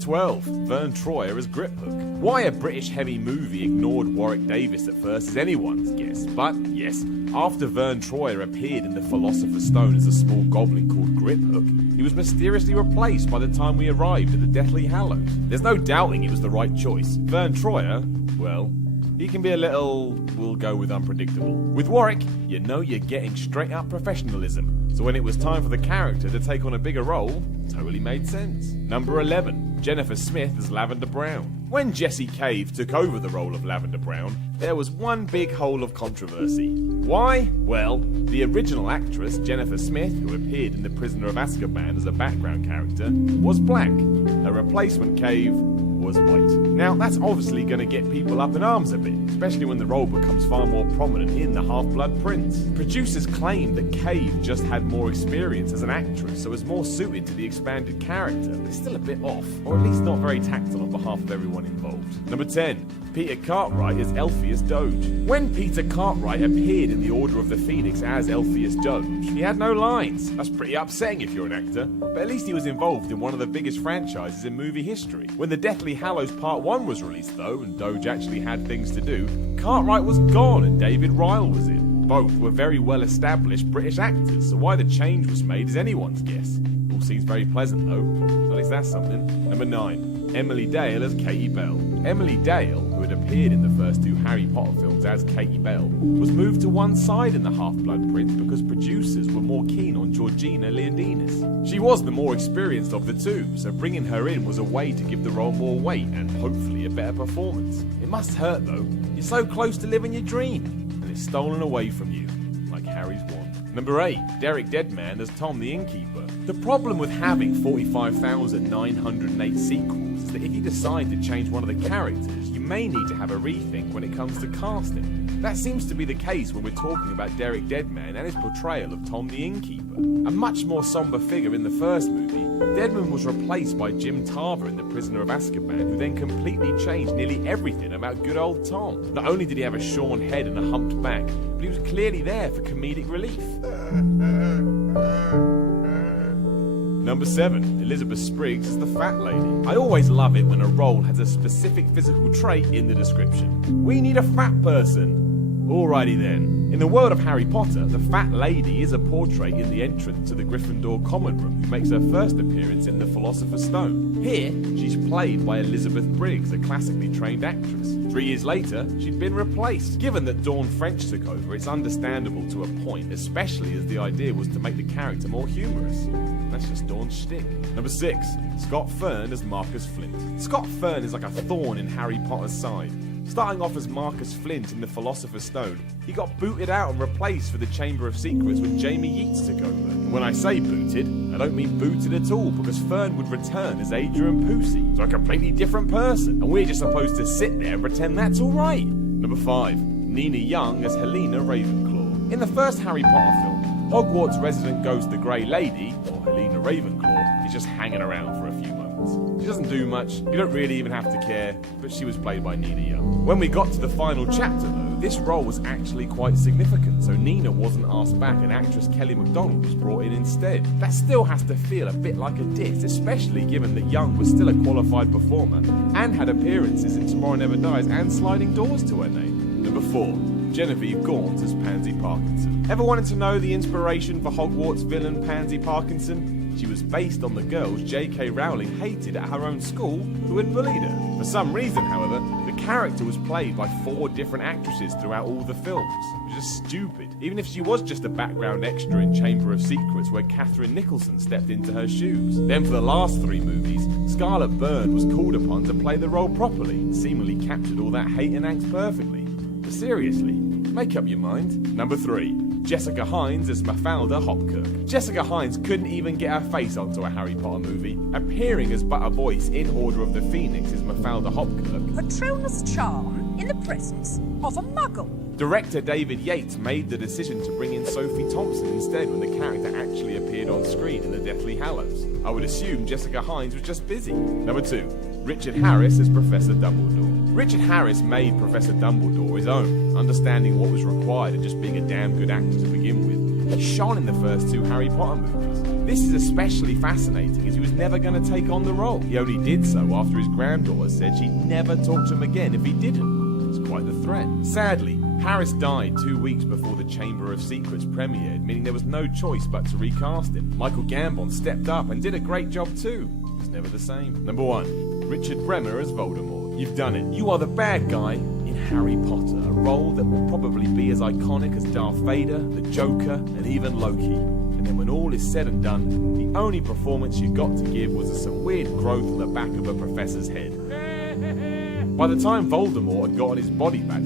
12. Vern Troyer as Griphook. Why a British heavy movie ignored Warwick Davis at first is anyone's guess, but yes, after Vern Troyer appeaed in The Philosopher's Stone as a small goblin called Griphook, he was mysteriously replaced by the time we arrived at the Deathly Hallows. There's no doubting it was the right choice. Vern Troyer, well, he can be a little, we'll go with unpredictable. With Warwick, you know you're getting straight up professionalism, so when it was time for the character to take on a bigger role, totally made sense. Number 11. Jennifer Smith as Lavender Brown. When Jessie Cave took over the role of Lavender Brown, there was one big hole of controversy. Why? Well, the original actress, Jennifer Smith, who appeared in The Prisoner of Azkaban as a background character, was black. Her replacement Cave was white. Now, that's obviously going to get people up in arms a bit, especially when the role becomes far more prominent in The Half-Blood Prince. Producers claimed that Cave just had more experience as an actress, so was more suited to the expanded character, but it's still a bit off, or at least not very tactile on behalf of everyone involved. Number 10. Peter Cartwright as Elpheus Doge. When Peter Cartwright appeared in The Order of the Phoenix as Elpheus Doge, he had no lines. That's pretty upsetting if you're an actor, but at least he was involved in one of the biggest franchises in movie history. When The Deathly Hallows Part 1 was released though, and Doge actually had things to do, Cartwright was gone and David Ryle was in. Both were very well established British actors, so why the change was made is anyone's guess. All seems very pleasant though, so at least that's something. Number 9. Emily Dale as Katie Bell. Emily Dale, who had appeared in the first 2 Harry Potter films as Katie Bell, was moved to one side in The Half-Blood Prince because producers were more keen on Georgina Leonidis. She was the more experienced of the two, so bringing her in was a way to give the role more weight and hopefully a better performance. It must hurt though. You're so close to living your dream, and it's stolen away from you, like Harry's wand. Number 8. Derek Deadman as Tom the Innkeeper. The problem with having 45,908 sequels is that if you decide to change one of the characters, you may need to have a rethink when it comes to casting. That seems to be the case when we're talking about Derek Deadman and his portrayal of Tom the Innkeeper. A much more somber figure in the first movie, Deadman was replaced by Jim Tarver in The Prisoner of Azkaban, who then completely changed nearly everything about good old Tom. Not only did he have a shorn head and a humped back, but he was clearly there for comedic relief. Number 7. Elizabeth Spriggs as the Fat Lady. I always love it when a role has a specific physical trait in the description. We need a fat person. Alrighty then. In the world of Harry Potter, the Fat Lady is a portrait in the entrance to the Gryffindor Common Room who makes her first appearance in The Philosopher's Stone. Here, she's played by Elizabeth Briggs, a classically trained actress. 3 years later, she'd been replaced. Given that Dawn French took over, it's understandable to a point, especially as the idea was to make the character more humorous. That's just Dawn's shtick. Number 6. Scott Fern as Marcus Flint. Scott Fern is like a thorn in Harry Potter's side. Starting off as Marcus Flint in The Philosopher's Stone, he got booted out and replaced for the Chamber of Secrets when Jamie Yeats took over. And when I say booted, I don't mean booted at all, because Fern would return as Adrian Pusey, so a completely different person, and we're just supposed to sit there and pretend that's alright. Number 5. Nina Young as Helena Ravenclaw. In the first Harry Potter film, Hogwarts resident ghost the Grey Lady, or Helena Ravenclaw, is just hanging around for a few moments. She doesn't do much, you don't really even have to care, but she was played by Nina Young. When we got to the final chapter though, this role was actually quite significant, so Nina wasn't asked back and actress Kelly MacDonald was brought in instead. That still has to feel a bit like a diss, especially given that Young was still a qualified performer and had appearances in Tomorrow Never Dies and Sliding Doors to her name. Number 4. Genevieve Gaunt as Pansy Parkinson. Ever wanted to know the inspiration for Hogwarts villain Pansy Parkinson? She was based on the girls J.K. Rowling hated at her own school who had bullied her. For some reason, however, the character was played by 4 different actresses throughout all the films. It was just stupid, even if she was just a background extra in Chamber of Secrets where Catherine Nicholson stepped into her shoes. Then for the last 3 movies, Scarlett Byrne was called upon to play the role properly and seemingly captured all that hate and angst perfectly. But seriously, make up your mind. Number 3. Jessica Hines as Mafalda Hopkirk. Jessica Hines couldn't even get her face onto a Harry Potter movie. Appearing as but a voice in Order of the Phoenix is Mafalda Hopkirk. Patronus charm in the presence of a muggle. Director David Yates made the decision to bring in Sophie Thompson instead when the character actually appeared on screen in The Deathly Hallows. I would assume Jessica Hines was just busy. Number 2. Richard Harris as Professor Dumbledore. Richard Harris made Professor Dumbledore his own, understanding what was required and just being a damn good actor to begin with. He shone in the first 2 Harry Potter movies. This is especially fascinating as he was never going to take on the role. He only did so after his granddaughter said she'd never talk to him again if he didn't. It's quite the threat. Sadly, Harris died 2 weeks before the Chamber of Secrets premiered, meaning there was no choice but to recast him. Michael Gambon stepped up and did a great job too. It's never the same. Number 1. Richard Bremmer as Voldemort. You've done it. You are the bad guy in Harry Potter, a role that will probably be as iconic as Darth Vader, the Joker, and even Loki. And then when all is said and done, the only performance you got to give was some weird growth on the back of a professor's head. By the time Voldemort had gotten his body back,